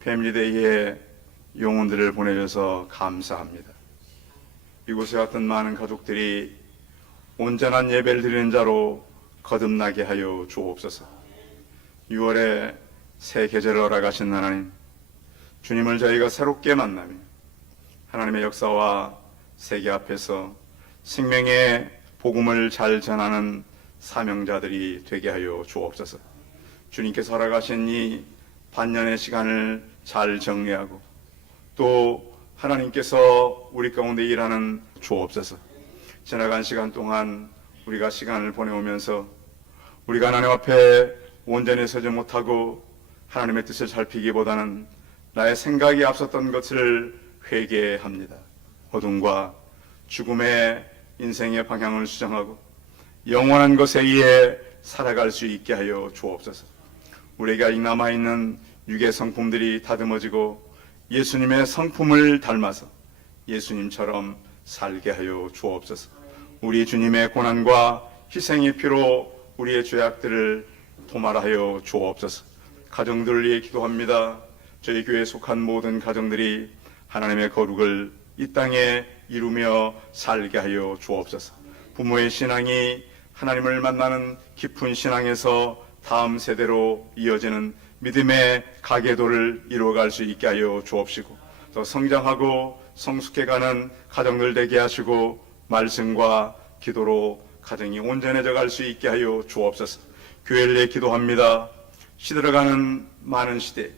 패밀리데이에 영혼들을 보내줘서 감사합니다. 이곳에 왔던 많은 가족들이 온전한 예배를 드리는 자로 거듭나게 하여 주옵소서. 6월에 새 계절을 허락하신 하나님, 주님을 저희가 새롭게 만나며 하나님의 역사와 세계 앞에서 생명의 복음을 잘 전하는 사명자들이 되게 하여 주옵소서. 주님께서 허락하신 이 반년의 시간을 잘 정리하고 또 하나님께서 우리 가운데 일하는 주옵소서. 지나간 시간 동안 우리가 시간을 보내오면서 우리가 하나님 앞에 온전히 서지 못하고 하나님의 뜻을 살피기보다는 나의 생각이 앞섰던 것을 회개합니다. 어둠과 죽음의 인생의 방향을 수정하고 영원한 것에 의해 살아갈 수 있게 하여 주옵소서. 우리에게 아직 남아있는 육의 성품들이 다듬어지고 예수님의 성품을 닮아서 예수님처럼 살게 하여 주옵소서. 우리 주님의 고난과 희생의 피로 우리의 죄악들을 도말하여 주옵소서. 가정들을 위해 기도합니다. 저희 교회에 속한 모든 가정들이 하나님의 거룩을 이 땅에 이루며 살게 하여 주옵소서. 부모의 신앙이 하나님을 만나는 깊은 신앙에서 다음 세대로 이어지는 믿음의 가계도를 이루어갈 수 있게 하여 주옵시고, 또 성장하고 성숙해가는 가정들 되게 하시고 말씀과 기도로 가정이 온전해져 갈 수 있게 하여 주옵소서. 교회를 위해 기도합니다. 시들어가는 많은 시대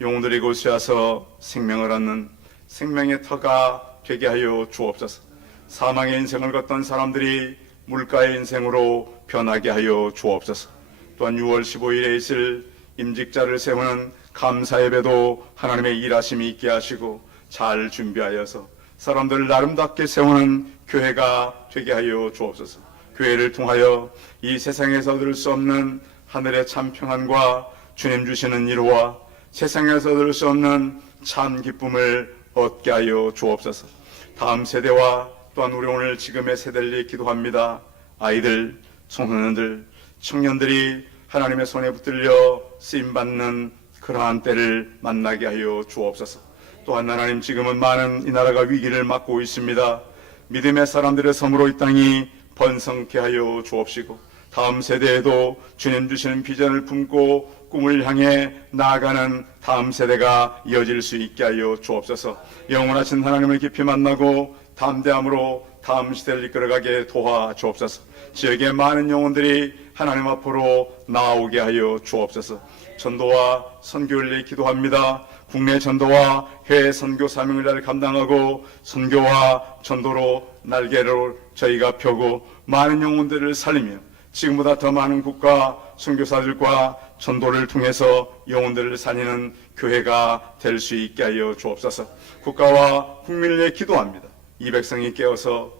영혼들이 이곳에 와서 생명을 얻는 생명의 터가 되게 하여 주옵소서. 사망의 인생을 걷던 사람들이 물가의 인생으로 변하게 하여 주옵소서. 또한 6월 15일에 있을 임직자를 세우는 감사 예배도 하나님의 일하심이 있게 하시고 잘 준비하여서 사람들을 아름답게 세우는 교회가 되게 하여 주옵소서. 교회를 통하여 이 세상에서 얻을 수 없는 하늘의 참 평안과 주님 주시는 위로와 세상에서 얻을 수 없는 참 기쁨을 얻게 하여 주옵소서. 다음 세대와 또한 우리 오늘 지금의 세대를 위해 기도합니다. 아이들, 청소년들, 청년들이 하나님의 손에 붙들려 쓰임받는 그러한 때를 만나게 하여 주옵소서. 또한 하나님, 지금은 많은 이 나라가 위기를 맞고 있습니다. 믿음의 사람들의 섬으로 이 땅이 번성케 하여 주옵시고 다음 세대에도 주님 주시는 비전을 품고 꿈을 향해 나아가는 다음 세대가 이어질 수 있게 하여 주옵소서. 영원하신 하나님을 깊이 만나고 담대함으로 다음 시대를 이끌어가게 도와 주옵소서. 지역의 많은 영혼들이 하나님 앞으로 나오게 하여 주옵소서. 전도와 선교를 위해 기도합니다. 국내 전도와 해외 선교 사명을 감당하고 선교와 전도로 날개를 저희가 펴고 많은 영혼들을 살리며 지금보다 더 많은 국가 선교사들과 전도를 통해서 영혼들을 살리는 교회가 될 수 있게 하여 주옵소서. 국가와 국민을 위해 기도합니다. 이 백성이 깨어서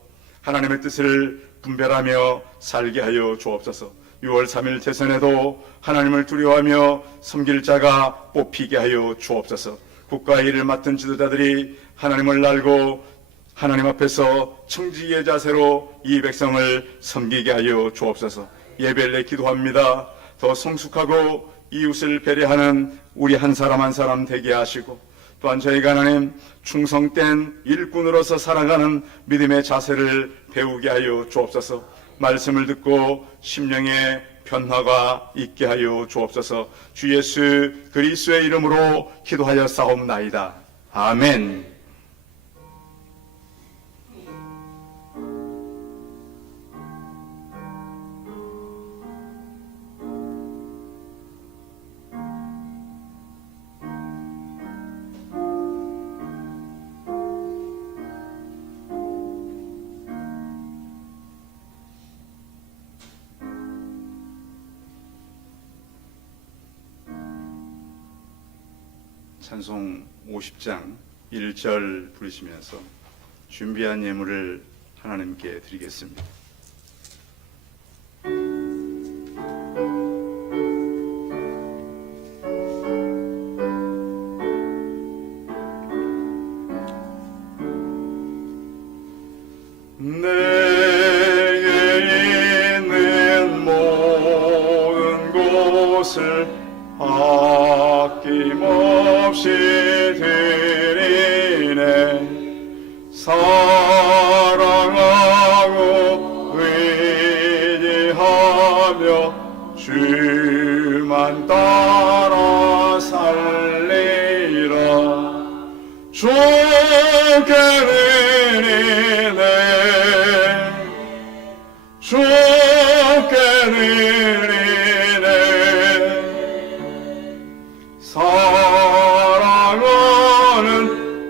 하나님의 뜻을 분별하며 살게 하여 주옵소서. 6월 3일 대선에도 하나님을 두려워하며 섬길 자가 뽑히게 하여 주옵소서. 국가의 일을 맡은 지도자들이 하나님을 알고 하나님 앞에서 청지기의 자세로 이 백성을 섬기게 하여 주옵소서. 예배를 내 기도합니다. 더 성숙하고 이웃을 배려하는 우리 한 사람 한 사람 되게 하시고 또한 저희가 하나님 충성된 일꾼으로서 살아가는 믿음의 자세를 배우게 하여 주옵소서. 말씀을 듣고 심령의 변화가 있게 하여 주옵소서. 주 예수 그리스도의 이름으로 기도하여 싸움나이다. 아멘. 찬송 50장 1절 부르시면서 준비한 예물을 하나님께 드리겠습니다. 내게 있는 모든 것을 아낌없이 드리네. 사랑하고 의지하며 주만 따라 살리라. 주께 드리네. 주께 드리네. 사랑하는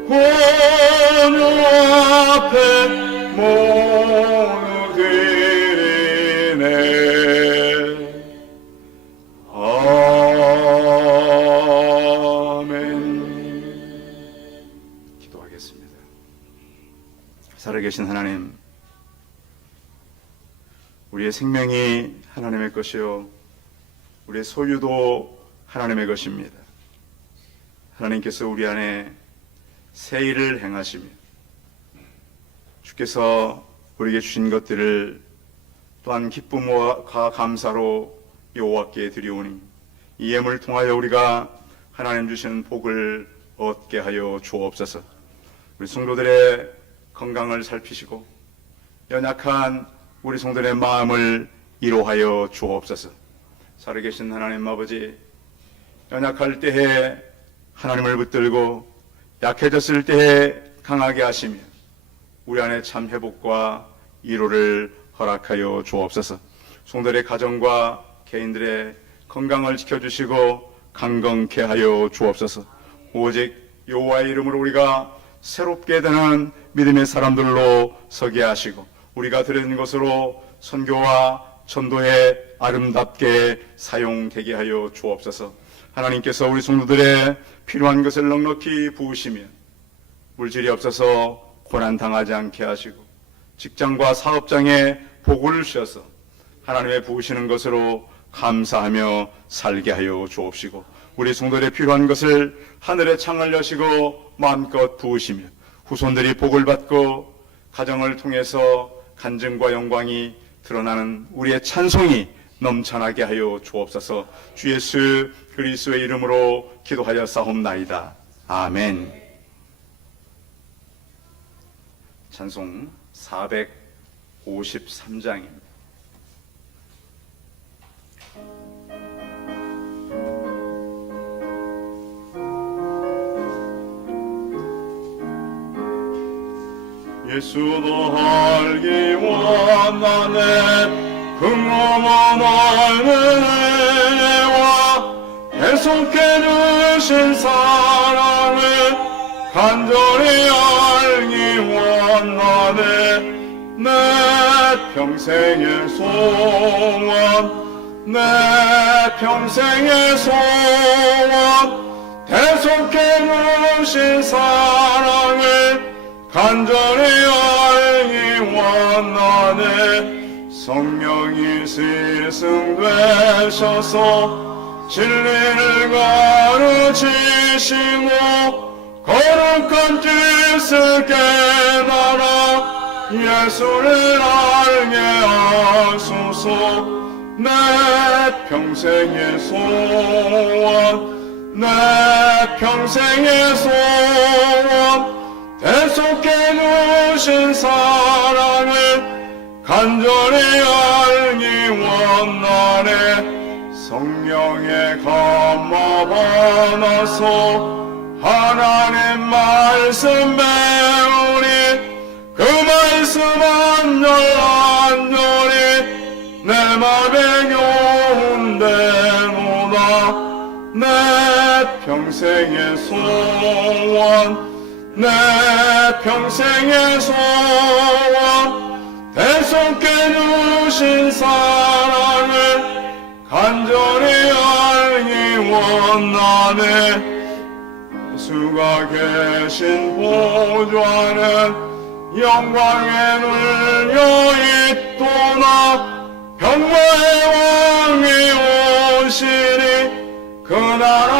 혼유 앞에 모두 드리네. 아멘. 기도하겠습니다. 살아계신 하나님, 우리의 생명이 하나님의 것이요 우리의 소유도 하나님의 것입니다. 하나님께서 우리 안에 새 일을 행하시며 주께서 우리에게 주신 것들을 또한 기쁨과 감사로 여호와께 드리오니 이 예물을 통하여 우리가 하나님 주시는 복을 얻게 하여 주옵소서. 우리 성도들의 건강을 살피시고 연약한 우리 성도들의 마음을 위로하여 주옵소서. 살아계신 하나님 아버지, 연약할 때에 하나님을 붙들고 약해졌을 때에 강하게 하시며 우리 안에 참 회복과 위로를 허락하여 주옵소서. 성도들의 가정과 개인들의 건강을 지켜주시고 강건케 하여 주옵소서. 오직 여호와의 이름으로 우리가 새롭게 되는 믿음의 사람들로 서게 하시고 우리가 드리는 것으로 선교와 전도에 아름답게 사용되게 하여 주옵소서. 하나님께서 우리 성도들의 필요한 것을 넉넉히 부으시며 물질이 없어서 고난당하지 않게 하시고 직장과 사업장에 복을 주셔서 하나님의 부으시는 것으로 감사하며 살게 하여 주옵시고 우리 성도들의 필요한 것을 하늘의 창을 여시고 마음껏 부으시며 후손들이 복을 받고 가정을 통해서 간증과 영광이 드러나는 우리의 찬송이 넘쳐나게 하여 주옵소서. 주 예수 그리스도의 이름으로 기도하여 싸움나이다. 아멘. 찬송 453장입니다. 예수도 알기 원하네 금없는 은혜와 계속해 주신 사랑을 간절히 알기 원하네. 내 평생의 소원, 내 평생의 소원, 계속해 주신 사랑을 간절히 알기 원하네. 성령이 스승되셔서 진리를 가르치시고 거룩한 뜻을 깨달아 예수를 알게 하소서. 내 평생의 소원, 내 평생의 소원, 대속해 주신 사랑을 간절히 알기 원하네. 성령의 감화 받아서 하나님 말씀 배우니 그 말씀 안절안절히 내 맘에 교훈되노라. 내 평생의 소원, 내 평생의 소원, 대속해 주신 사랑을 간절히 알기 원하네. 예수가 계신 보좌 안은 영광에 눌려 있도다. 평화의 왕이 오시니 그 나라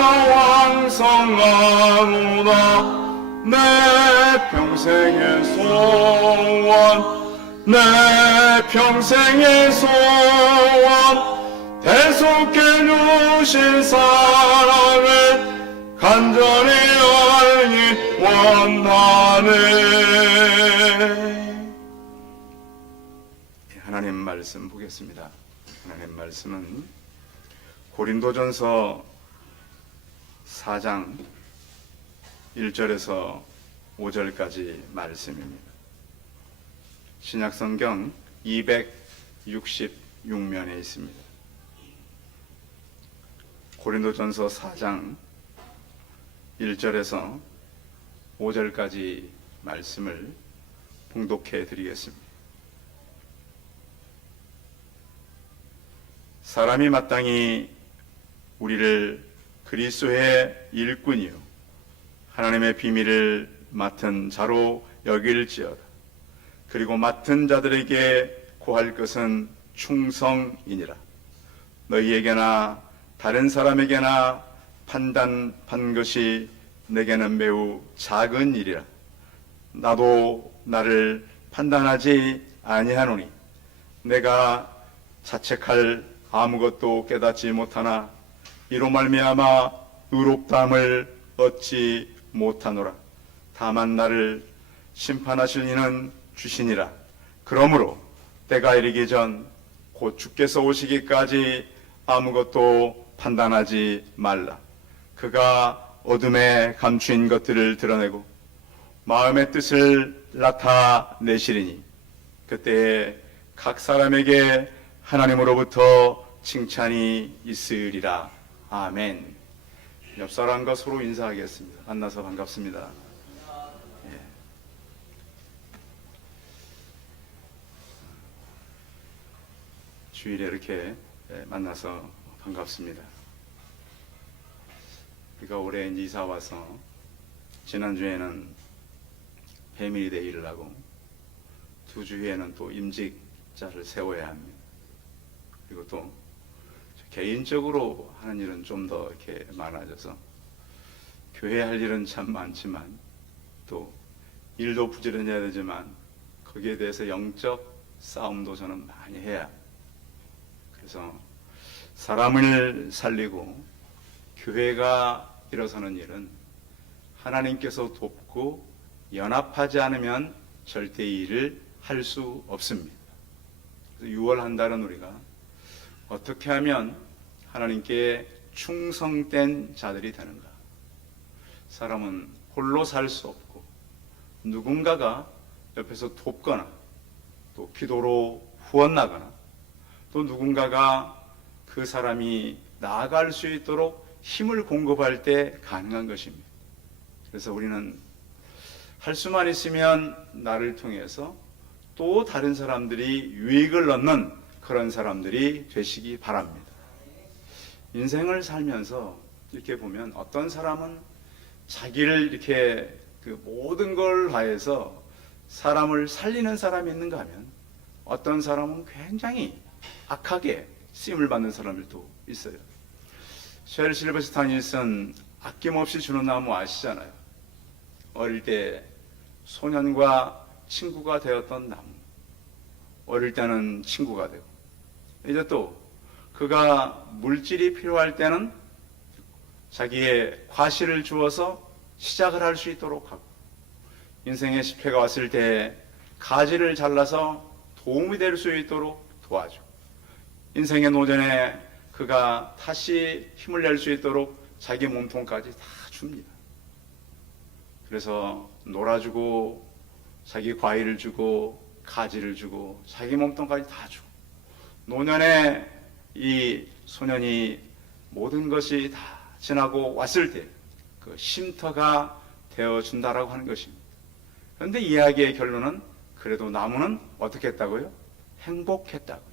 왕성하노다. 내 평생의 소원, 내 평생의 소원, 대속해 주신 사랑을 간절히 만나네. 하나님 말씀 보겠습니다. 하나님 말씀은 고린도전서 4장 1절에서 5절까지 말씀입니다. 신약성경 266면에 있습니다. 고린도전서 4장 1절에서 5절까지 말씀을 봉독해 드리겠습니다. 사람이 마땅히 우리를 그리스도의 일꾼이요 하나님의 비밀을 맡은 자로 여길지어다. 그리고 맡은 자들에게 구할 것은 충성이니라. 너희에게나 다른 사람에게나 판단한 것이 내게는 매우 작은 일이라. 나도 나를 판단하지 아니하노니 내가 자책할 아무것도 깨닫지 못하나 이로 말미암아 의롭다함을 얻지 못하노라. 다만 나를 심판하실 이는 주시니라. 그러므로 때가 이르기 전 곧 주께서 오시기까지 아무것도 판단하지 말라. 그가 어둠에 감추인 것들을 드러내고 마음의 뜻을 나타내시리니 그때에 각 사람에게 하나님으로부터 칭찬이 있으리라. 아멘. 옆 사람과 서로 인사하겠습니다. 만나서 반갑습니다. 주일에 이렇게 만나서 반갑습니다. 우리가 올해 이사 와서 지난주에는 패밀리데이를 하고 2주 후에는 또 임직자를 세워야 합니다. 그리고 또 개인적으로 하는 일은 좀 더 이렇게 많아져서 교회 할 일은 참 많지만 또 일도 부지런해야 되지만 거기에 대해서 영적 싸움도 저는 많이 해야 합니다. 그래서 사람을 살리고 교회가 일어서는 일은 하나님께서 돕고 연합하지 않으면 절대 이 일을 할 수 없습니다. 그래서 6월 한 달은 우리가 어떻게 하면 하나님께 충성된 자들이 되는가. 사람은 홀로 살 수 없고 누군가가 옆에서 돕거나 또 기도로 후원나거나 또 누군가가 그 사람이 나아갈 수 있도록 힘을 공급할 때 가능한 것입니다. 그래서 우리는 할 수만 있으면 나를 통해서 또 다른 사람들이 유익을 얻는 그런 사람들이 되시기 바랍니다. 인생을 살면서 이렇게 보면 어떤 사람은 자기를 이렇게 그 모든 걸 다해서 사람을 살리는 사람이 있는가 하면 어떤 사람은 굉장히 악하게 쓰임을 받는 사람들도 있어요. 쉘 실버스타 닐슨 아낌없이 주는 나무 아시잖아요. 어릴 때 소년과 친구가 되었던 나무. 어릴 때는 친구가 되고 이제 또 그가 물질이 필요할 때는 자기의 과실을 주어서 시작을 할 수 있도록 하고 인생의 실패가 왔을 때 가지를 잘라서 도움이 될 수 있도록 도와주고 인생의 노전에 그가 다시 힘을 낼 수 있도록 자기 몸통까지 다 줍니다. 그래서 놀아주고 자기 과일을 주고 가지를 주고 자기 몸통까지 다 주고 노년에 이 소년이 모든 것이 다 지나고 왔을 때 그 쉼터가 되어준다라고 하는 것입니다. 그런데 이야기의 결론은 그래도 나무는 어떻게 했다고요? 행복했다고요.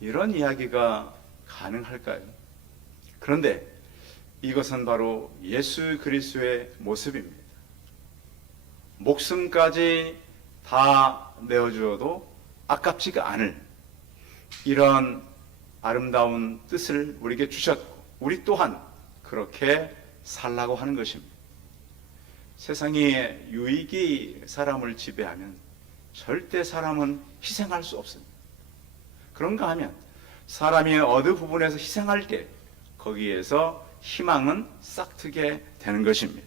이런 이야기가 가능할까요? 그런데 이것은 바로 예수 그리스도의 모습입니다. 목숨까지 다 내어주어도 아깝지가 않을 이런 아름다운 뜻을 우리에게 주셨고 우리 또한 그렇게 살라고 하는 것입니다. 세상에 유익이 사람을 지배하면 절대 사람은 희생할 수 없습니다. 그런가 하면 사람이 어느 부분에서 희생할 때 거기에서 희망은 싹트게 되는 것입니다.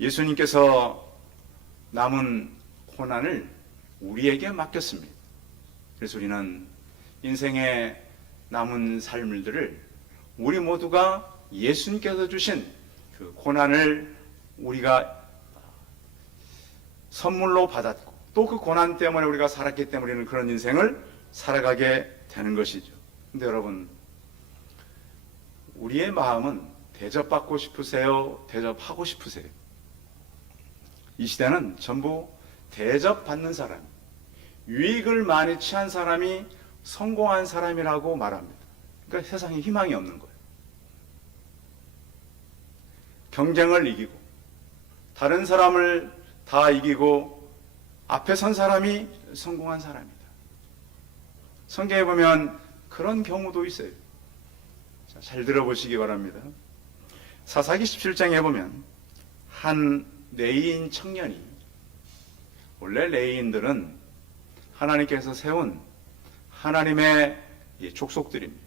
예수님께서 남은 고난을 우리에게 맡겼습니다. 그래서 우리는 인생의 남은 삶들을 우리 모두가 예수님께서 주신 그 고난을 우리가 선물로 받았고, 또 그 고난 때문에 우리가 살았기 때문에 우리는 그런 인생을 살아가게 되는 것이죠. 근데 여러분, 우리의 마음은 대접받고 싶으세요? 대접하고 싶으세요? 이 시대는 전부 대접받는 사람, 유익을 많이 취한 사람이 성공한 사람이라고 말합니다. 그러니까 세상에 희망이 없는 거예요. 경쟁을 이기고 다른 사람을 다 이기고 앞에 선 사람이 성공한 사람이다. 성경에 보면 그런 경우도 있어요. 자, 잘 들어보시기 바랍니다. 사사기 17장에 보면 한 레위인 청년이, 원래 레위인들은 하나님께서 세운 하나님의 족속들입니다.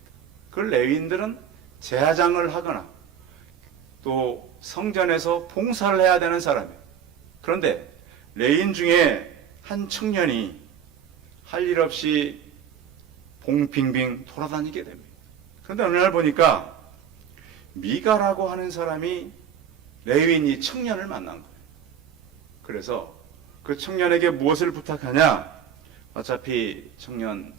그 레위인들은 제사장을 하거나 또 성전에서 봉사를 해야 되는 사람이에요. 그런데 레위인 중에 한 청년이 할 일 없이 봉빙빙 돌아다니게 됩니다. 그런데 어느 날 보니까 미가라고 하는 사람이 레위인이 청년을 만난 거예요. 그래서 그 청년에게 무엇을 부탁하냐? 어차피 청년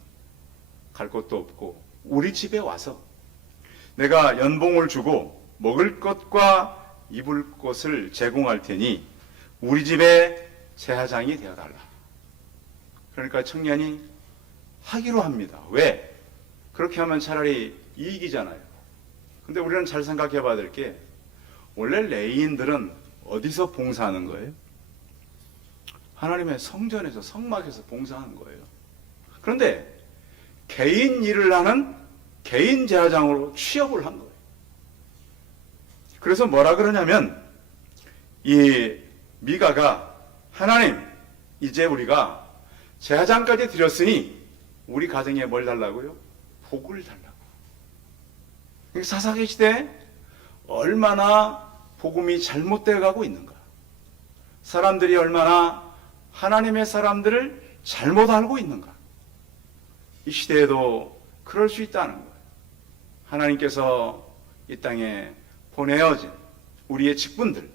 갈 곳도 없고 우리 집에 와서 내가 연봉을 주고 먹을 것과 입을 것을 제공할 테니 우리 집에 제사장이 되어달라. 그러니까 청년이 하기로 합니다. 왜? 그렇게 하면 차라리 이익이잖아요. 근데 우리는 잘 생각해 봐야 될 게, 원래 레위인들은 어디서 봉사하는 거예요? 하나님의 성전에서, 성막에서 봉사하는 거예요. 그런데 개인 일을 하는 개인 제사장으로 취업을 한 거예요. 그래서 뭐라 그러냐면, 이 미가가 하나님, 이제 우리가 제사장까지 드렸으니 우리 가정에 뭘 달라고요? 복을 달라고. 사사기 시대에 얼마나 복음이 잘못되어 가고 있는가. 사람들이 얼마나 하나님의 사람들을 잘못 알고 있는가. 이 시대에도 그럴 수 있다는 거예요. 하나님께서 이 땅에 보내어진 우리의 직분들,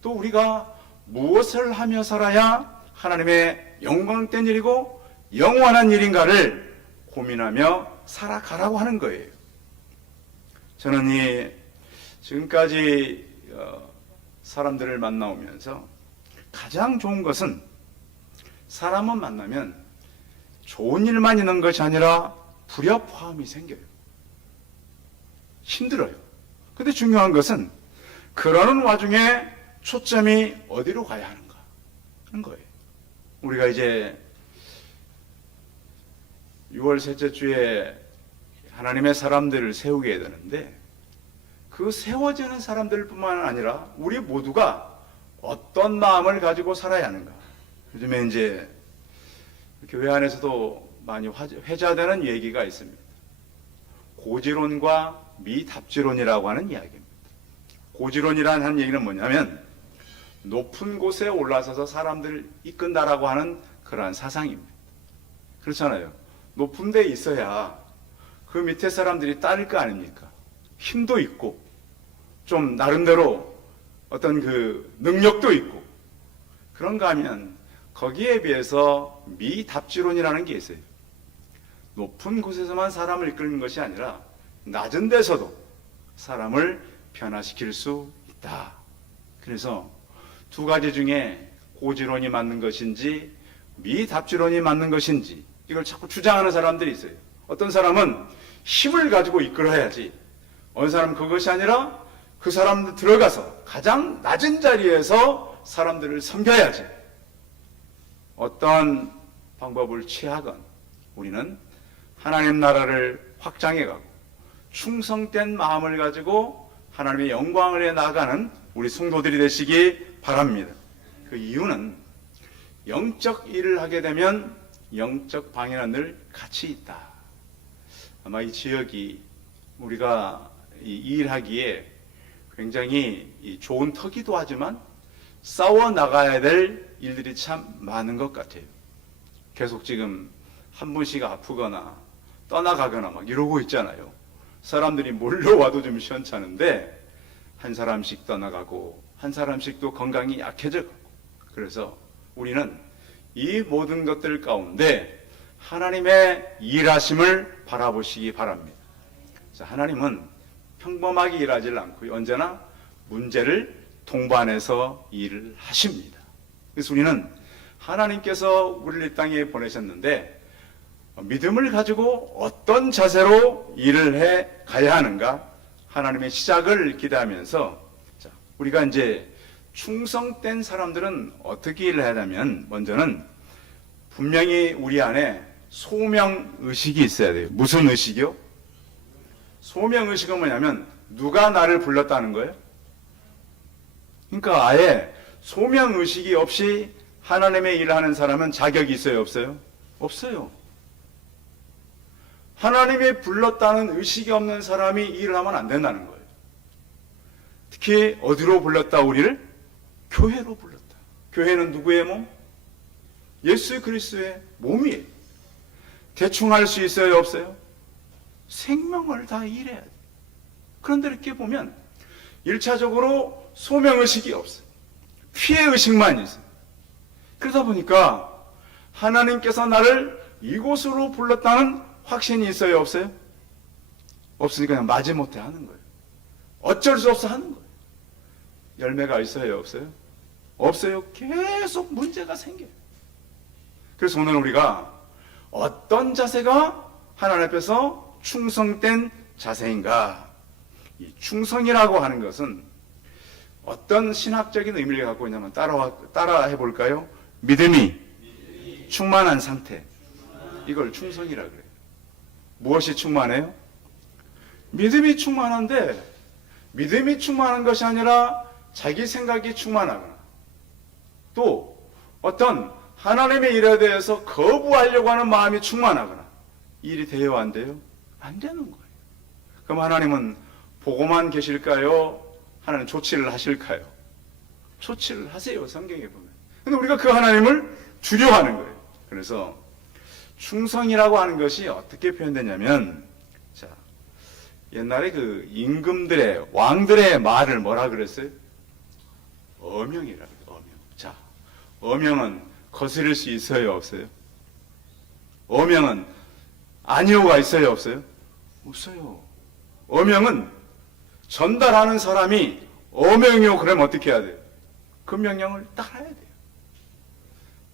또 우리가 무엇을 하며 살아야 하나님의 영광된 일이고 영원한 일인가를 고민하며 살아가라고 하는 거예요. 저는 지금까지 사람들을 만나오면서 가장 좋은 것은, 사람을 만나면 좋은 일만 있는 것이 아니라 불협화음이 생겨요. 힘들어요. 근데 중요한 것은 그러는 와중에 초점이 어디로 가야 하는가 하는 거예요. 우리가 이제 6월 셋째 주에 하나님의 사람들을 세우게 되는데, 그 세워지는 사람들뿐만 아니라 우리 모두가 어떤 마음을 가지고 살아야 하는가. 요즘에 이제 교회 안에서도 많이 회자되는 얘기가 있습니다. 고지론과 미답지론이라고 하는 이야기입니다. 고지론이라는 한 얘기는 뭐냐면, 높은 곳에 올라서서 사람들을 이끈다라고 하는 그러한 사상입니다. 그렇잖아요. 높은 데 있어야 그 밑에 사람들이 따를 거 아닙니까? 힘도 있고 좀 나름대로 어떤 그 능력도 있고. 그런가 하면 거기에 비해서 미답지론이라는 게 있어요. 높은 곳에서만 사람을 이끄는 것이 아니라 낮은 데서도 사람을 변화시킬 수 있다. 그래서 두 가지 중에 고지론이 맞는 것인지 미답지론이 맞는 것인지, 이걸 자꾸 주장하는 사람들이 있어요. 어떤 사람은 힘을 가지고 이끌어야지, 어느 사람은 그것이 아니라 그 사람들 들어가서 가장 낮은 자리에서 사람들을 섬겨야지. 어떤 방법을 취하건 우리는 하나님 나라를 확장해가고 충성된 마음을 가지고 하나님의 영광을 해 나가는 우리 성도들이 되시기 바랍니다. 그 이유는 영적 일을 하게 되면 영적 방해는 늘 같이 있다. 아마 이 지역이 우리가 이 일하기에 굉장히 좋은 터기도 하지만 싸워 나가야 될 일들이 참 많은 것 같아요. 계속 지금 한 분씩 아프거나 떠나가거나 막 이러고 있잖아요. 사람들이 몰려와도 좀 시원찮은데 한 사람씩 떠나가고 한 사람씩 또 건강이 약해져가고, 그래서 우리는 이 모든 것들 가운데 하나님의 일하심을 바라보시기 바랍니다. 하나님은 평범하게 일하지 않고 언제나 문제를 동반해서 일을 하십니다. 그래서 우리는 하나님께서 우리를 이 땅에 보내셨는데 믿음을 가지고 어떤 자세로 일을 해 가야 하는가, 하나님의 시작을 기대하면서, 우리가 이제 충성된 사람들은 어떻게 일을 해야 하냐면, 먼저는 분명히 우리 안에 소명의식이 있어야 돼요. 무슨 의식이요? 소명의식은 뭐냐면 누가 나를 불렀다는 거예요. 그러니까 아예 소명의식이 없이 하나님의 일을 하는 사람은 자격이 있어요, 없어요? 없어요. 하나님이 불렀다는 의식이 없는 사람이 일을 하면 안 된다는 거예요. 특히 어디로 불렀다 우리를? 교회로 불렀다. 교회는 누구의 몸? 예수 그리스도의 몸이에요. 대충 할 수 있어요, 없어요? 생명을 다 일해야 돼요. 그런데 이렇게 보면 1차적으로 소명의식이 없어요. 피해의식만 있어요. 그러다 보니까 하나님께서 나를 이곳으로 불렀다는 확신이 있어요, 없어요? 없으니까 그냥 마지못해 하는 거예요. 어쩔 수 없어 하는 거예요. 열매가 있어요, 없어요? 없어요. 계속 문제가 생겨요. 그래서 오늘 우리가 어떤 자세가 하나님 앞에서 충성된 자세인가? 이 충성이라고 하는 것은 어떤 신학적인 의미를 갖고 있냐면 따라 해볼까요? 믿음이 충만한 상태, 이걸 충성이라 그래요. 무엇이 충만해요? 믿음이 충만한데, 믿음이 충만한 것이 아니라 자기 생각이 충만하거나 또 어떤 하나님의 일에 대해서 거부하려고 하는 마음이 충만하거나, 일이 돼요, 안 돼요? 안 되는 거예요. 그럼 하나님은 보고만 계실까요? 하나님 조치를 하실까요? 조치를 하세요, 성경에 보면. 근데 우리가 그 하나님을 두려워하는 거예요. 그래서 충성이라고 하는 것이 어떻게 표현되냐면, 자, 옛날에 그 임금들의, 왕들의 말을 뭐라 그랬어요? 어명이라 그래요, 어명. 자, 어명은 거스릴 수 있어요, 없어요? 어명은 아니오가 있어요, 없어요? 없어요. 어명은 전달하는 사람이 어명이요 그러면 어떻게 해야 돼요? 그 명령을 따라야 돼요.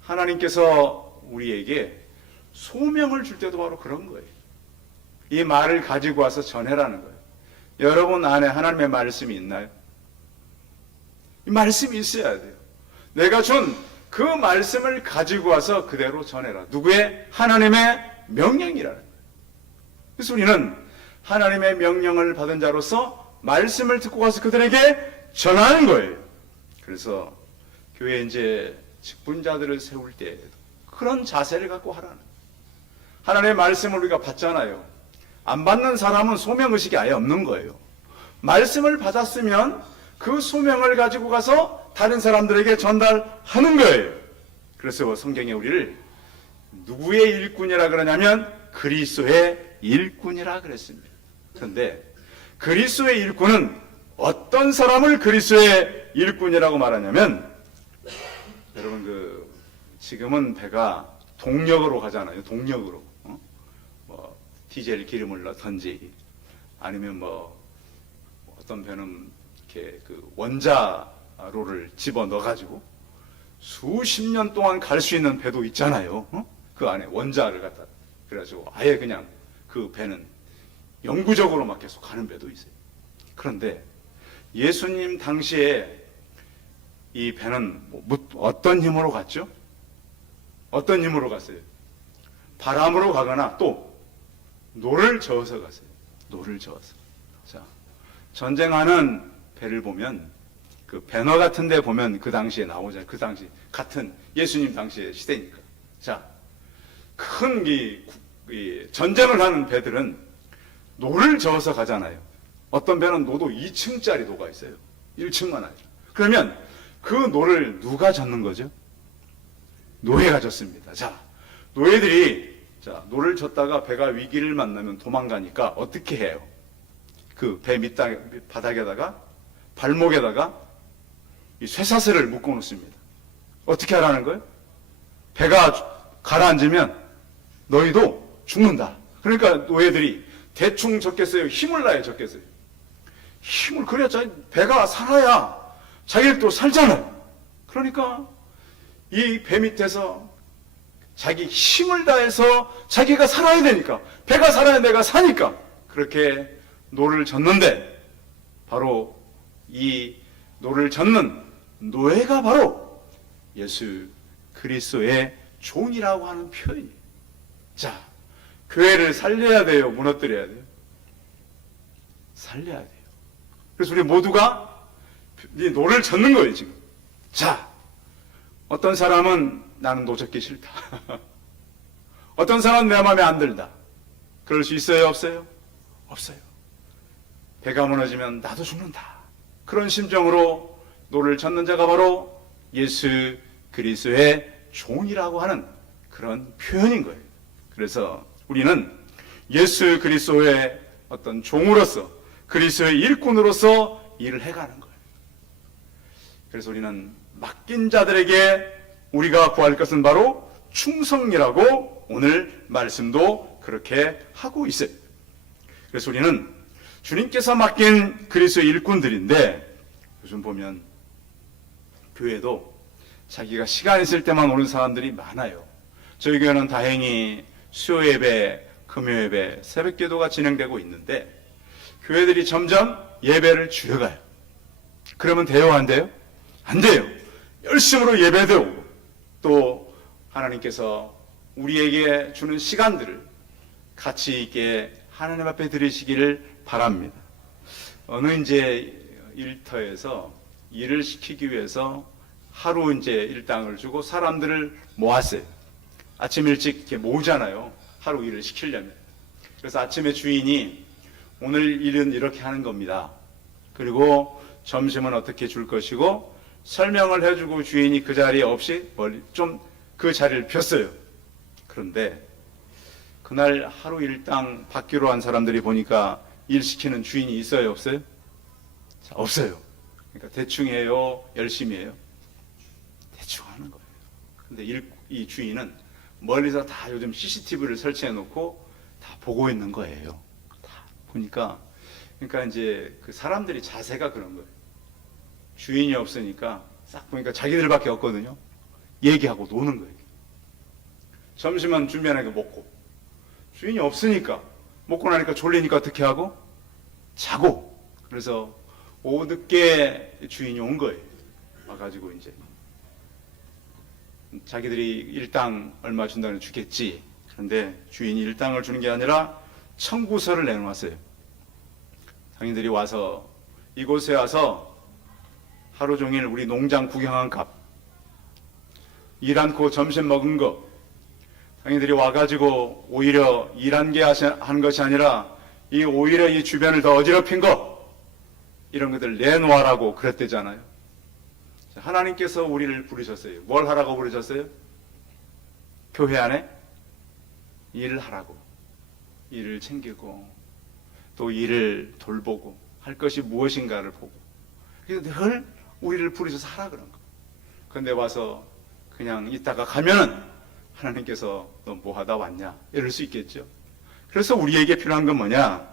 하나님께서 우리에게 소명을 줄 때도 바로 그런 거예요. 이 말을 가지고 와서 전해라는 거예요. 여러분 안에 하나님의 말씀이 있나요? 이 말씀이 있어야 돼요. 내가 준 그 말씀을 가지고 와서 그대로 전해라. 누구의? 하나님의 명령이라는 거예요. 그래서 우리는 하나님의 명령을 받은 자로서 말씀을 듣고 가서 그들에게 전하는 거예요. 그래서 교회에 이제 직분자들을 세울 때 그런 자세를 갖고 하라는 거예요. 하나님의 말씀을 우리가 받잖아요. 안 받는 사람은 소명의식이 아예 없는 거예요. 말씀을 받았으면 그 소명을 가지고 가서 다른 사람들에게 전달하는 거예요. 그래서 성경에 우리를 누구의 일꾼이라 그러냐면 그리스도의 일꾼이라 그랬습니다. 그런데 그리스도의 일꾼은 어떤 사람을 그리스도의 일꾼이라고 말하냐면, 여러분 지금은 배가 동력으로 가잖아요. 동력으로. 뭐 디젤 기름을 넣던지 아니면 어떤 배는 이렇게 그 원자로를 집어 넣어가지고 수십 년 동안 갈 수 있는 배도 있잖아요. 그 안에 원자를 갖다 그래가지고 아예 그냥 그 배는 영구적으로 막 계속 가는 배도 있어요. 그런데 예수님 당시에 이 배는 어떤 힘으로 갔죠? 어떤 힘으로 갔어요? 바람으로 가거나 또 노를 저어서 갔어요. 노를 저어서. 자, 전쟁하는 배를 보면 그 배너 같은 데 보면 그 당시에 나오잖아요. 그 당시 같은 예수님 당시의 시대니까. 자, 큰 전쟁을 하는 배들은 노를 저어서 가잖아요. 어떤 배는 노도 2층짜리 노가 있어요. 1층만 아니라. 그러면 그 노를 누가 젓는 거죠? 노예가 졌습니다. 자, 노예들이 노를 젓다가 배가 위기를 만나면 도망가니까 어떻게 해요? 그 배 바닥에다가 발목에다가 이 쇠사슬을 묶어 놓습니다. 어떻게 하라는 거예요? 배가 가라앉으면 너희도 죽는다. 그러니까 노예들이 대충 젓겠어요? 힘을 나야 젓겠어요? 힘을 그래야 배가 살아야 자기도 살잖아요. 그러니까 이 배 밑에서 자기 힘을 다해서 자기가 살아야 되니까, 배가 살아야 내가 사니까 그렇게 노를 젓는데, 바로 이 노를 젓는 노예가 바로 예수 그리스도의 종이라고 하는 표현이에요. 자, 교회를 살려야 돼요? 무너뜨려야 돼요? 살려야 돼요. 그래서 우리 모두가 이 노를 젓는 거예요, 지금. 자, 어떤 사람은 나는 노 젓기 싫다. 어떤 사람은 내 마음에 안 들다. 그럴 수 있어요, 없어요? 없어요. 배가 무너지면 나도 죽는다. 그런 심정으로 노를 젓는 자가 바로 예수 그리스도의 종이라고 하는 그런 표현인 거예요. 그래서 우리는 예수 그리스도의 어떤 종으로서, 그리스도의 일꾼으로서 일을 해가는 거예요. 그래서 우리는 맡긴 자들에게 우리가 구할 것은 바로 충성이라고 오늘 말씀도 그렇게 하고 있어요. 그래서 우리는 주님께서 맡긴 그리스도의 일꾼들인데, 요즘 보면 교회도 자기가 시간 있을 때만 오는 사람들이 많아요. 저희 교회는 다행히 수요 예배, 금요 예배, 새벽 기도가 진행되고 있는데, 교회들이 점점 예배를 줄여가요. 그러면 돼요, 안 돼요? 안 돼요. 열심으로 예배도 오고, 또 하나님께서 우리에게 주는 시간들을 가치 있게 하나님 앞에 드리시기를 바랍니다. 어느 이제 일터에서 일을 시키기 위해서 하루 이제 일당을 주고 사람들을 모았어요. 아침 일찍 이렇게 모으잖아요. 하루 일을 시키려면. 그래서 아침에 주인이 오늘 일은 이렇게 하는 겁니다. 그리고 점심은 어떻게 줄 것이고 설명을 해주고 주인이 그 자리에 없이 멀리 좀 그 자리를 폈어요. 그런데 그날 하루 일당 받기로 한 사람들이 보니까 일 시키는 주인이 있어요, 없어요? 자, 없어요. 그러니까 대충 해요, 열심히 해요? 대충 하는 거예요. 근데 이 주인은 멀리서 다 요즘 CCTV를 설치해 놓고 다 보고 있는 거예요. 다 보니까, 그러니까 이제 그 사람들이 자세가 그런 거예요. 주인이 없으니까 싹 보니까 자기들밖에 없거든요. 얘기하고 노는 거예요. 점심은 준비하는 게 먹고, 주인이 없으니까 먹고 나니까 졸리니까 어떻게 하고? 자고. 그래서 오후 늦게 주인이 온 거예요. 와가지고 이제 자기들이 일당 얼마 준다는 주겠지. 그런데 주인이 일당을 주는 게 아니라 청구서를 내놓았어요. 상인들이 와서 이곳에 와서 하루 종일 우리 농장 구경한 값, 일 않고 점심 먹은 거, 상인들이 와가지고 오히려 일한 게 한 것이 아니라 이 오히려 이 주변을 더 어지럽힌 거, 이런 것들 내놓으라고 그랬대잖아요. 하나님께서 우리를 부르셨어요. 뭘 하라고 부르셨어요? 교회 안에 일을 하라고. 일을 챙기고 또 일을 돌보고 할 것이 무엇인가를 보고, 그래서 늘 우리를 부르셔서 하라 그런 거. 그런데 와서 그냥 있다가 가면은 하나님께서 너 뭐 하다 왔냐 이럴 수 있겠죠. 그래서 우리에게 필요한 건 뭐냐?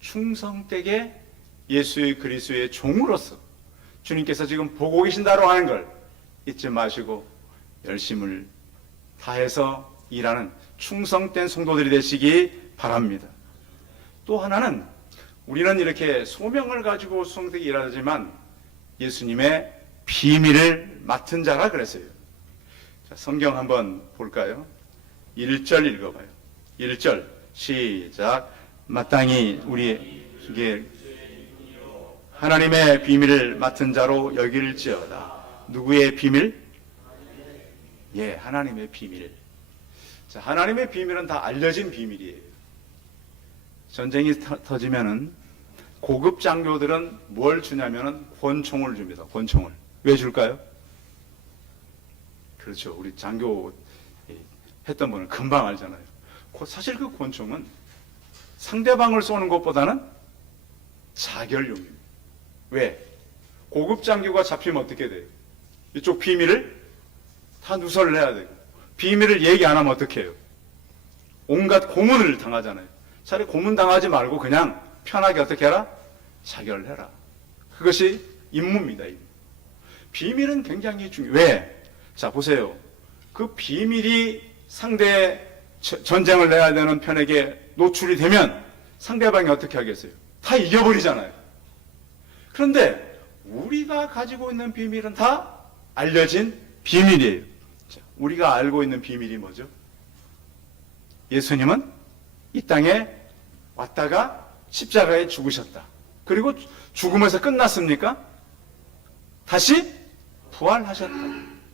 충성되게 예수의 그리스도의 종으로서 주님께서 지금 보고 계신다고 하는 걸 잊지 마시고 열심을 다해서 일하는 충성된 성도들이 되시기 바랍니다. 또 하나는 우리는 이렇게 소명을 가지고 충성되게 일하지만 예수님의 비밀을 맡은 자라 그랬어요. 자, 성경 한번 볼까요? 1절 읽어봐요. 1절 시작. 마땅히 우리에게 하나님의 비밀을 맡은 자로 여길지어다. 누구의 비밀? 예, 하나님의 비밀. 자, 하나님의 비밀은 다 알려진 비밀이에요. 전쟁이 터지면은 고급 장교들은 뭘 주냐면은 권총을 줍니다. 권총을. 왜 줄까요? 그렇죠. 우리 장교 했던 분은 금방 알잖아요. 사실 그 권총은 상대방을 쏘는 것보다는 자결용입니다. 왜? 고급 장교가 잡히면 어떻게 돼요? 이쪽 비밀을 다 누설을 해야 되고, 비밀을 얘기 안 하면 어떻게 해요? 온갖 고문을 당하잖아요. 차라리 고문 당하지 말고 그냥 편하게 어떻게 해라? 자결해라. 그것이 임무입니다. 임무. 비밀은 굉장히 중요해요. 왜? 자, 보세요. 그 비밀이 상대의 전쟁을 내야 되는 편에게 노출이 되면 상대방이 어떻게 하겠어요? 다 이겨버리잖아요. 그런데 우리가 가지고 있는 비밀은 다 알려진 비밀이에요. 자, 우리가 알고 있는 비밀이 뭐죠? 예수님은 이 땅에 왔다가 십자가에 죽으셨다. 그리고 죽음에서 끝났습니까? 다시 부활하셨다.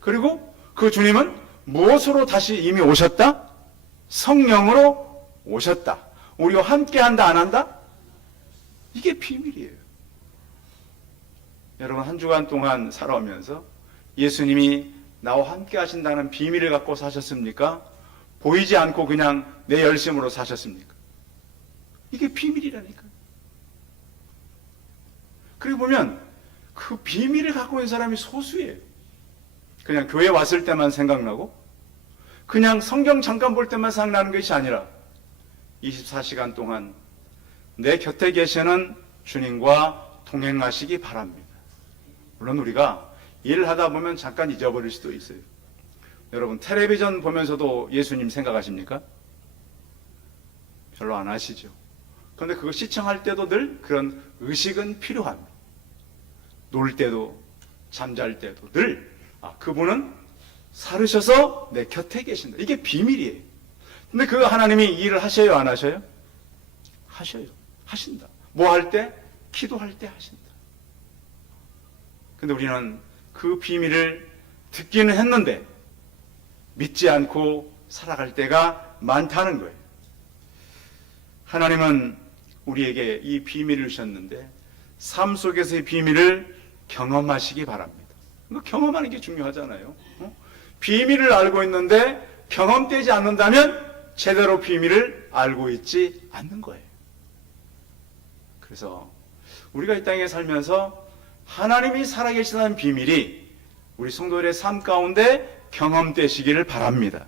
그리고 그 주님은 무엇으로 다시 이미 오셨다? 성령으로 오셨다. 우리와 함께 한다, 안 한다? 이게 비밀이에요. 여러분, 한 주간 동안 살아오면서 예수님이 나와 함께 하신다는 비밀을 갖고 사셨습니까? 보이지 않고 그냥 내 열심으로 사셨습니까? 이게 비밀이라니까요. 그리고 보면 그 비밀을 갖고 있는 사람이 소수예요. 그냥 교회 왔을 때만 생각나고 그냥 성경 잠깐 볼 때만 생각나는 것이 아니라 24시간 동안 내 곁에 계시는 주님과 동행하시기 바랍니다. 물론 우리가 일을 하다 보면 잠깐 잊어버릴 수도 있어요. 여러분, 텔레비전 보면서도 예수님 생각하십니까? 별로 안 하시죠. 그런데 그거 시청할 때도 늘 그런 의식은 필요합니다. 놀 때도 잠잘 때도 늘 그분은 살으셔서 내 곁에 계신다. 이게 비밀이에요. 근데 그 하나님이 일을 하셔요, 안 하셔요? 하셔요. 하신다. 뭐 할 때? 기도할 때 하신다. 근데 우리는 그 비밀을 듣기는 했는데 믿지 않고 살아갈 때가 많다는 거예요. 하나님은 우리에게 이 비밀을 주셨는데 삶 속에서의 비밀을 경험하시기 바랍니다. 경험하는 게 중요하잖아요. 비밀을 알고 있는데 경험되지 않는다면 제대로 비밀을 알고 있지 않는 거예요. 그래서 우리가 이 땅에 살면서 하나님이 살아계시다는 비밀이 우리 성도들의 삶 가운데 경험되시기를 바랍니다.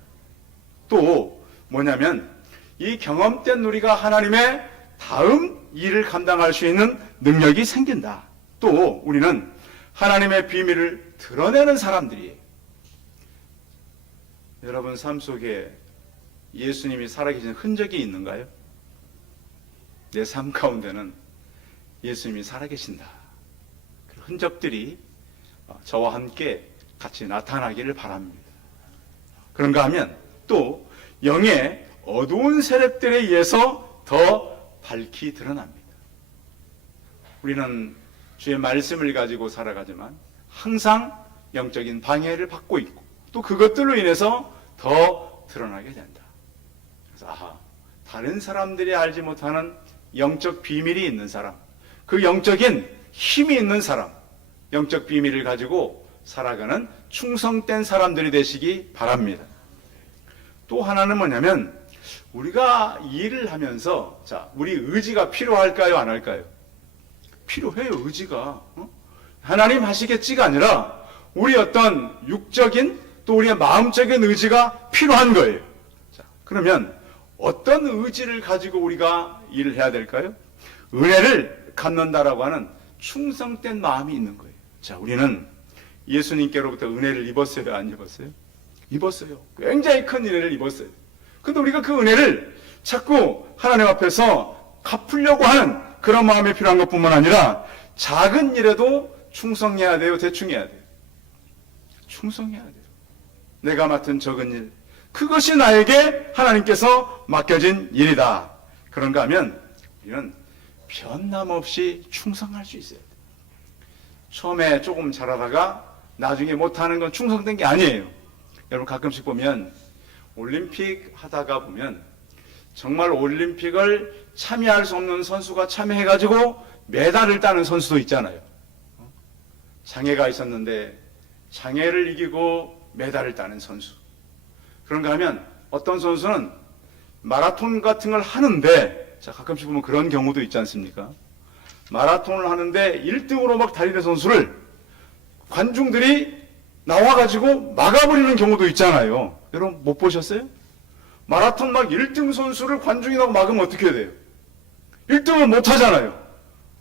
또 뭐냐면 이 경험된 우리가 하나님의 다음 일을 감당할 수 있는 능력이 생긴다. 또 우리는 하나님의 비밀을 드러내는 사람들이에요. 여러분 삶 속에 예수님이 살아계신 흔적이 있는가요? 내 삶 가운데는 예수님이 살아계신다. 그 흔적들이 저와 함께 같이 나타나기를 바랍니다. 그런가 하면 또 영의 어두운 세력들에 의해서 더 밝히 드러납니다. 우리는 주의 말씀을 가지고 살아가지만 항상 영적인 방해를 받고 있고 또 그것들로 인해서 더 드러나게 된다. 그래서 다른 사람들이 알지 못하는 영적 비밀이 있는 사람, 그 영적인 힘이 있는 사람, 영적 비밀을 가지고 살아가는 충성된 사람들이 되시기 바랍니다. 또 하나는 뭐냐면 우리가 일을 하면서 우리 의지가 필요할까요, 안 할까요? 필요해요. 의지가. 하나님 하시겠지가 아니라 우리 어떤 육적인 또 우리의 마음적인 의지가 필요한 거예요. 그러면 어떤 의지를 가지고 우리가 일을 해야 될까요? 은혜를 갖는다라고 하는 충성된 마음이 있는 거예요. 우리는 예수님께로부터 은혜를 입었어요, 안 입었어요? 입었어요. 굉장히 큰 은혜를 입었어요. 근데 우리가 그 은혜를 자꾸 하나님 앞에서 갚으려고 하는 그런 마음이 필요한 것뿐만 아니라 작은 일에도 충성해야 돼요, 대충 해야 돼요? 충성해야 돼요. 내가 맡은 적은 일, 그것이 나에게 하나님께서 맡겨진 일이다. 그런가 하면 우리는 변함없이 충성할 수 있어야 돼요. 처음에 조금 잘하다가 나중에 못하는 건 충성된 게 아니에요. 여러분 가끔씩 보면 올림픽 하다가 보면 정말 올림픽을 참여할 수 없는 선수가 참여해가지고 메달을 따는 선수도 있잖아요. 장애가 있었는데 장애를 이기고 메달을 따는 선수. 그런가 하면 어떤 선수는 마라톤 같은 걸 하는데, 자, 가끔씩 보면 그런 경우도 있지 않습니까? 마라톤을 하는데 1등으로 막 달리는 선수를 관중들이 나와가지고 막아버리는 경우도 있잖아요. 여러분 못 보셨어요? 마라톤 막 1등 선수를 관중이 나고 막으면 어떻게 돼요? 1등을 못 하잖아요.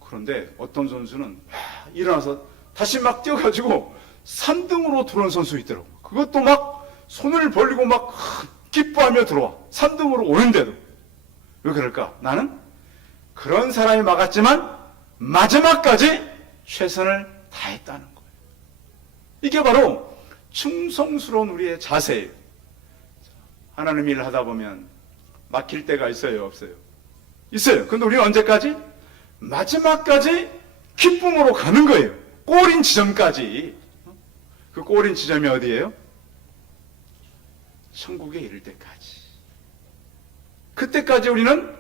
그런데 어떤 선수는 일어나서 다시 막 뛰어가지고 3등으로 들어온 선수 있더라고. 그것도 막 손을 벌리고 막 기뻐하며 들어와. 3등으로 오는데도. 왜 그럴까? 나는 그런 사람이 막았지만 마지막까지 최선을 다했다는 거예요. 이게 바로 충성스러운 우리의 자세예요. 하나님 일을 하다 보면 막힐 때가 있어요, 없어요? 있어요. 근데 우리는 언제까지? 마지막까지 기쁨으로 가는 거예요. 골인 지점까지. 그 골인 지점이 어디예요? 천국에 이를 때까지. 그때까지 우리는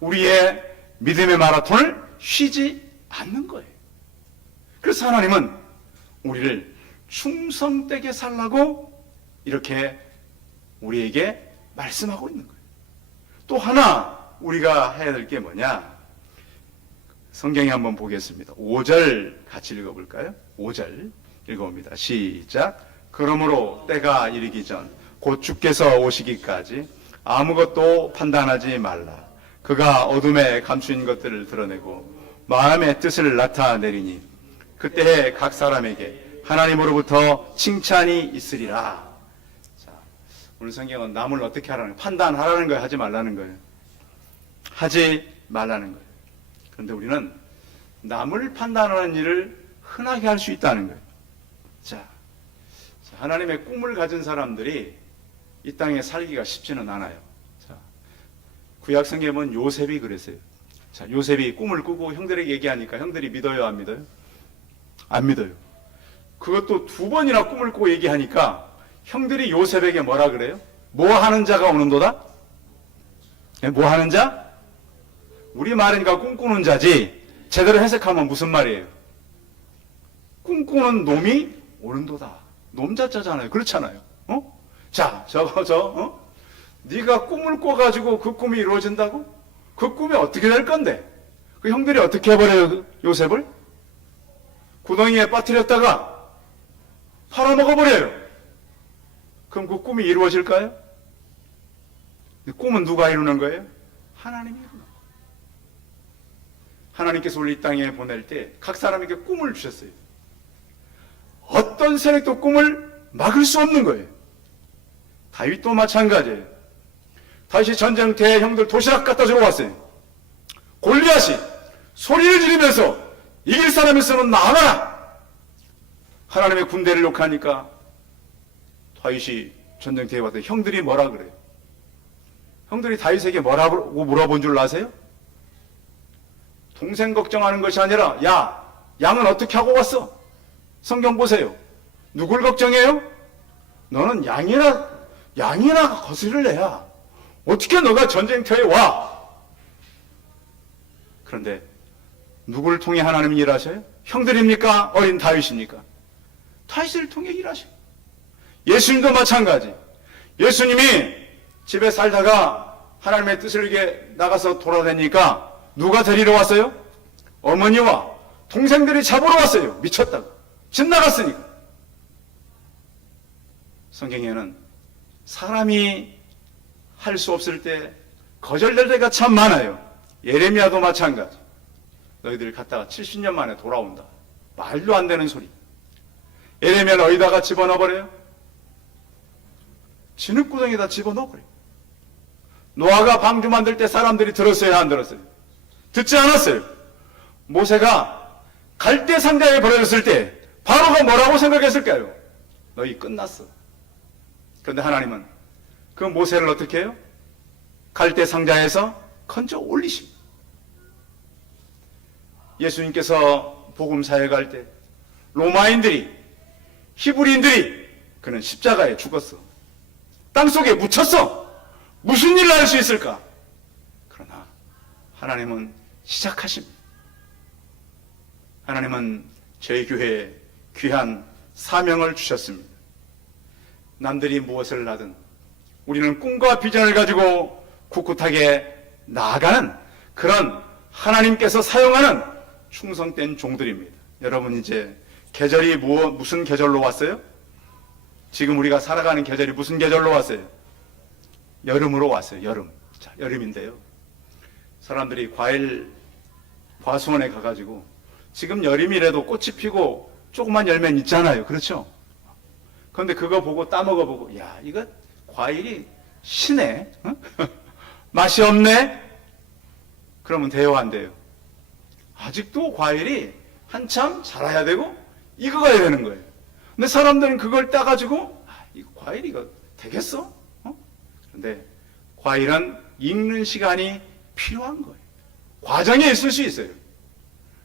우리의 믿음의 마라톤을 쉬지 않는 거예요. 그래서 하나님은 우리를 충성되게 살라고 이렇게 우리에게 말씀하고 있는 거예요. 또 하나 우리가 해야 될 게 뭐냐? 성경에 한번 보겠습니다. 5절 같이 읽어볼까요? 5절 읽어봅니다. 시작. 그러므로 때가 이르기 전 곧 주께서 오시기까지 아무것도 판단하지 말라. 그가 어둠에 감추인 것들을 드러내고 마음의 뜻을 나타내리니 그때에 각 사람에게 하나님으로부터 칭찬이 있으리라. 자, 오늘 성경은 남을 어떻게 하라는 거예요? 판단하라는 거예요? 하지 말라는 거예요? 하지 말라는 거예요. 그런데 우리는 남을 판단하는 일을 흔하게 할 수 있다는 거예요. 자, 하나님의 꿈을 가진 사람들이 이 땅에 살기가 쉽지는 않아요. 자, 구약 성경에 보면 요셉이 그랬어요. 자, 요셉이 꿈을 꾸고 형들에게 얘기하니까 형들이 믿어요, 안 믿어요? 안 믿어요. 그것도 2번이나 꿈을 꾸고 얘기하니까 형들이 요셉에게 뭐라 그래요? 뭐 하는 자가 오는도다? 뭐 하는 자? 우리 말이니까 꿈꾸는 자지. 제대로 해석하면 무슨 말이에요? 꿈꾸는 놈이 오는도다. 놈자자잖아요. 그렇잖아요. 어? 자, 네가 꿈을 꿔가지고 그 꿈이 이루어진다고? 그 꿈이 어떻게 될 건데? 그 형들이 어떻게 해버려요, 요셉을? 구덩이에 빠뜨렸다가 팔아먹어버려요. 그럼 그 꿈이 이루어질까요? 꿈은 누가 이루는 거예요? 하나님이 이루는 거예요. 하나님께서 우리 이 땅에 보낼 때 각 사람에게 꿈을 주셨어요. 어떤 세력도 꿈을 막을 수 없는 거예요. 다윗도 마찬가지예요. 다윗이 전쟁터에 형들 도시락 갖다 주러 왔어요. 골리앗이 소리를 지르면서 이길 사람 있으면 나와라. 하나님의 군대를 욕하니까 다윗이 전쟁터에 와서 형들이 뭐라 그래요? 형들이 다윗에게 뭐라고 물어본 줄 아세요? 동생 걱정하는 것이 아니라 야, 양은 어떻게 하고 왔어? 성경 보세요. 누굴 걱정해요? 너는 양이나 거스를래야 어떻게 너가 전쟁터에 와? 그런데 누구를 통해 하나님이 일하셔요? 형들입니까? 어린 다윗입니까? 다윗을 통해 일하셔요. 예수님도 마찬가지. 예수님이 집에 살다가 하나님의 뜻을 위해 나가서 돌아다니니까 누가 데리러 왔어요? 어머니와 동생들이 잡으러 왔어요. 미쳤다고. 집 나갔으니까. 성경에는 사람이 할 수 없을 때 거절될 때가 참 많아요. 예레미야도 마찬가지. 너희들 갔다가 70년 만에 돌아온다. 말도 안 되는 소리. 예레미야를 어디다가 집어넣어버려요? 진흙구덩이에다 집어넣어버려요. 노아가 방주 만들 때 사람들이 들었어요, 안 들었어요? 듣지 않았어요. 모세가 갈대 상자에 버려졌을 때 바로가 뭐라고 생각했을까요? 너희 끝났어. 그런데 하나님은 그 모세를 어떻게 해요? 갈대 상자에서 건져 올리십니다. 예수님께서 복음 사회 갈 때 로마인들이, 히브리인들이 그는 십자가에 죽었어. 땅속에 묻혔어. 무슨 일을 할 수 있을까? 그러나 하나님은 시작하십니다. 하나님은 저희 교회에 귀한 사명을 주셨습니다. 남들이 무엇을 하든 우리는 꿈과 비전을 가지고 꿋꿋하게 나아가는 그런 하나님께서 사용하는 충성된 종들입니다. 여러분, 이제 계절이 무슨 계절로 왔어요? 지금 우리가 살아가는 계절이 무슨 계절로 왔어요? 여름으로 왔어요. 여름. 자, 여름인데요. 사람들이 과수원에 가가지고 지금 여름이라도 꽃이 피고 조그만 열매는 있잖아요. 그렇죠? 그런데 그거 보고 따먹어보고, 야, 이거 과일이 시네? 어? 맛이 없네? 그러면 돼요, 안 돼요? 아직도 과일이 한참 자라야 되고 익어가야 되는 거예요. 근데 사람들은 그걸 따가지고, 이거 과일 이거 되겠어? 어? 그런데 과일은 익는 시간이 필요한 거예요. 과정에 있을 수 있어요.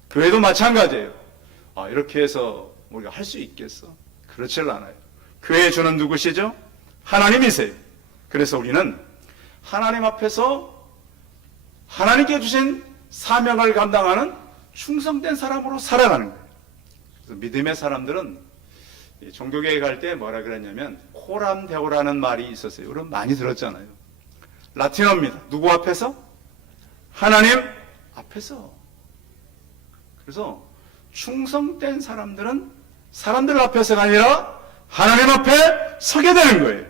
교회도 마찬가지예요. 이렇게 해서 우리가 할 수 있겠어? 그렇지 않아요. 교회에 주는 누구시죠? 하나님이세요. 그래서 우리는 하나님 앞에서 하나님께 주신 사명을 감당하는 충성된 사람으로 살아가는 거예요. 그래서 믿음의 사람들은 종교계에 갈 때 뭐라 그랬냐면 코람데오라는 말이 있었어요. 여러분 많이 들었잖아요. 라틴어입니다. 누구 앞에서? 하나님 앞에서. 그래서 충성된 사람들은 사람들 앞에서가 아니라 하나님 앞에 서게 되는 거예요.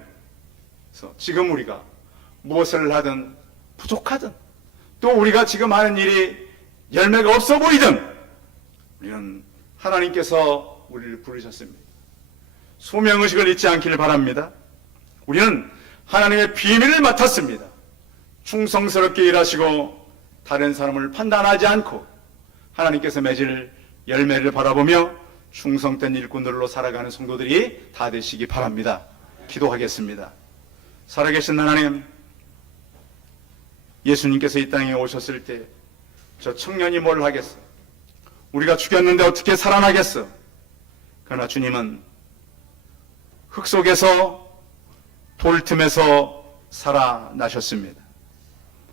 그래서 지금 우리가 무엇을 하든 부족하든 또 우리가 지금 하는 일이 열매가 없어 보이든 우리는 하나님께서 우리를 부르셨습니다. 소명의식을 잊지 않기를 바랍니다. 우리는 하나님의 비밀을 맡았습니다. 충성스럽게 일하시고 다른 사람을 판단하지 않고 하나님께서 맺을 열매를 바라보며 충성된 일꾼들로 살아가는 성도들이 다 되시기 바랍니다. 기도하겠습니다. 살아계신 하나님, 예수님께서 이 땅에 오셨을 때 저 청년이 뭘 하겠어? 우리가 죽였는데 어떻게 살아나겠어? 그러나 주님은 흙 속에서 돌 틈에서 살아나셨습니다.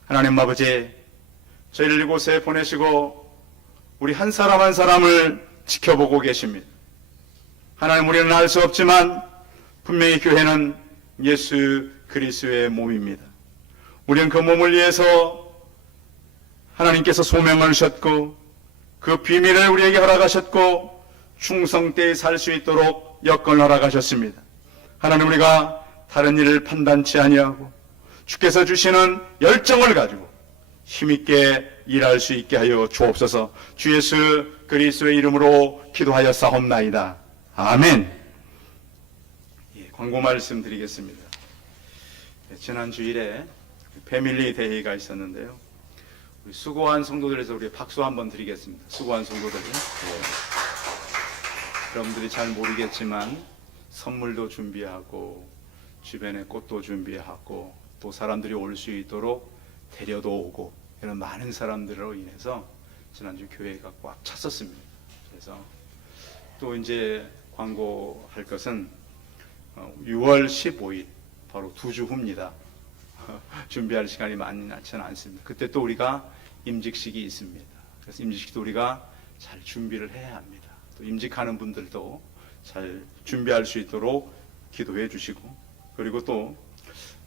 하나님 아버지, 저희를 이곳에 보내시고 우리 한 사람 한 사람을 지켜보고 계십니다. 하나님, 우리는 알 수 없지만 분명히 교회는 예수 그리스도의 몸입니다. 우리는 그 몸을 위해서 하나님께서 소명을 주셨고 그 비밀을 우리에게 허락하셨고 충성되이 살 수 있도록 여건을 허락하셨습니다. 하나님, 우리가 다른 일을 판단치 아니하고 주께서 주시는 열정을 가지고 힘있게 일할 수 있게 하여 주옵소서. 주 예수 그리스도의 이름으로 기도하여 싸움나이다. 아멘. 광고 말씀드리겠습니다. 지난 주일에 패밀리 데이가 있었는데요. 우리 수고한 성도들에서 우리 박수 한번 드리겠습니다. 수고한 성도들이. 여러분들이 잘 모르겠지만 선물도 준비하고 주변에 꽃도 준비하고 또 사람들이 올 수 있도록 데려도 오고 이런 많은 사람들로 인해서 지난주 교회가 꽉 찼었습니다. 그래서 또 이제 광고할 것은 6월 15일 바로 2주 후입니다. 준비할 시간이 많지는 않습니다. 그때 또 우리가 임직식이 있습니다. 그래서 임직식도 우리가 잘 준비를 해야 합니다. 또 임직하는 분들도 잘 준비할 수 있도록 기도해 주시고, 그리고 또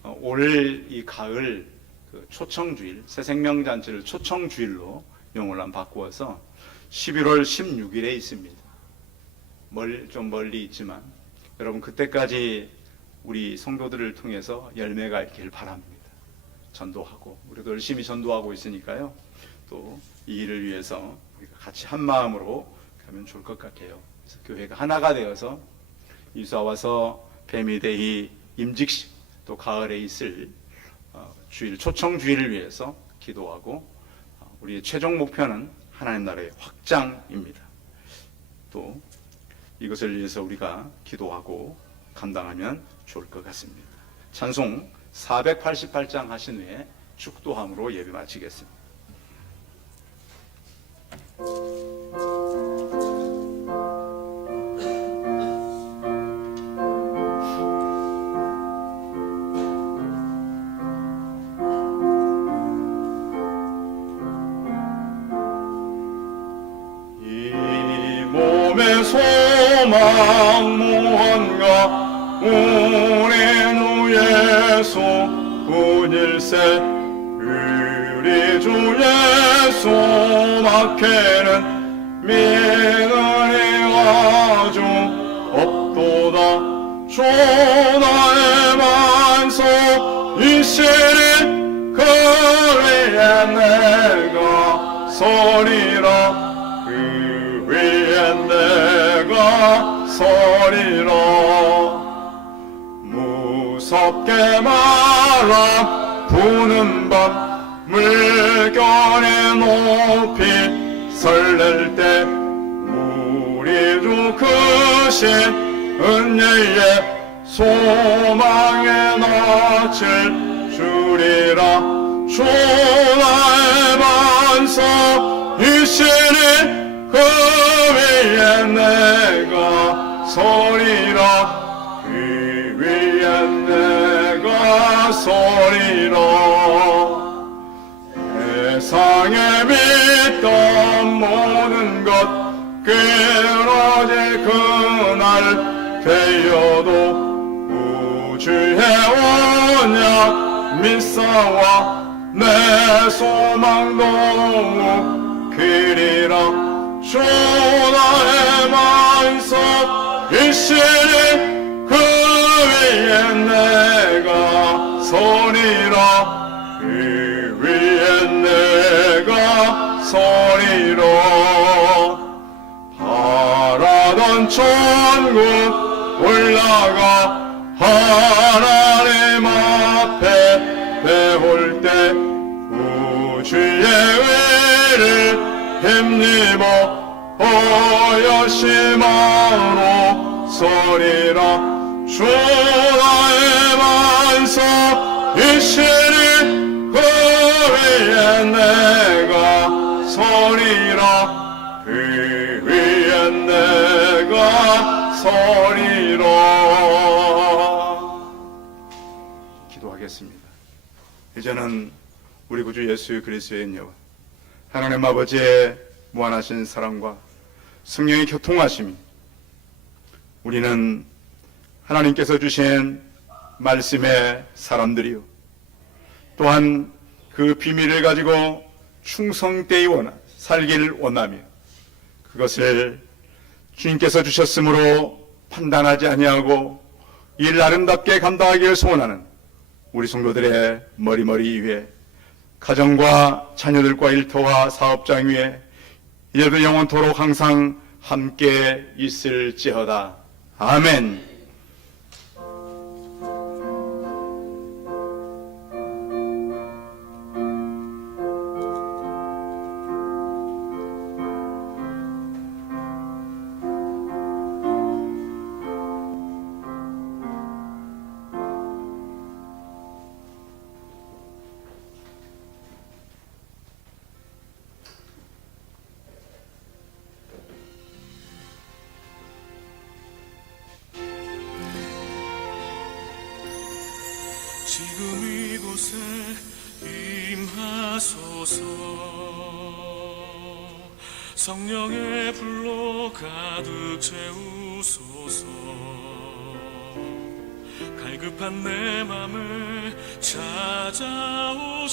올 이 가을 그 초청주일, 새생명잔치를 초청주일로 용어를 한번 바꾸어서 11월 16일에 있습니다. 좀 멀리 있지만 여러분 그때까지 우리 성도들을 통해서 열매가 있길 바랍니다. 전도하고 우리도 열심히 전도하고 있으니까요. 또 이 일을 위해서 우리가 같이 한 마음으로 가면 좋을 것 같아요. 그래서 교회가 하나가 되어서 이사 와서 패밀리데이 임직식 또 가을에 있을 주일 초청 주일을 위해서 기도하고 우리의 최종 목표는 하나님 나라의 확장입니다. 또 이것을 위해서 우리가 기도하고 감당하면 좋을 것 같습니다. 찬송 488장 하신 후에 축도함으로 예배 마치겠습니다. 이 몸의 손 소망 무언가 우리 주 예수 분일세 우리 주 예수 밖에는 믿으리와 주 없도다 주 나의 만소 이시리 그 위에 내가 서리라 그 위에 내가 서리라 무섭게 말아 부는 밤 물결에 높이 설렐 때 우리 주 크신 은혜의 소망에 낯을 주리라 주 나의 반석 이시니 그 위에 내가 서리라 그 위에 내가 서리라 세상에 믿던 모든 것 끊어질 그날 되어도 우주의 언약 믿사와 내 소망도 그리라 주 나의 만석 이시니 그 위에 내가 서리라 그 위에 내가 서리라 바라던 천국 올라가 하나님 앞에 배울 때 우주의 의를 힘입어 허여심으로 서리라 주 나의 만석 이시니 그 위에 내가 서리라 그 위에 내가 서리라 기도하겠습니다. 이제는 우리 구주 예수 그리스도의 은혜와 하나님 아버지의 무한하신 사랑과 성령의 교통하심이 우리는 하나님께서 주신 말씀의 사람들이요 또한 그 비밀을 가지고 충성되이 살기를 원하며 그것을 주님께서 주셨으므로 판단하지 아니하고 이를 아름답게 감당하기를 소원하는 우리 성도들의 머리머리 위에 가정과 자녀들과 일터와 사업장 위에 이제도 영원토록 항상 함께 있을지어다. 아멘. 지금 이곳에 임하소서 성령의 불로 가득 채우소서 갈급한 내 맘을 찾아오셔서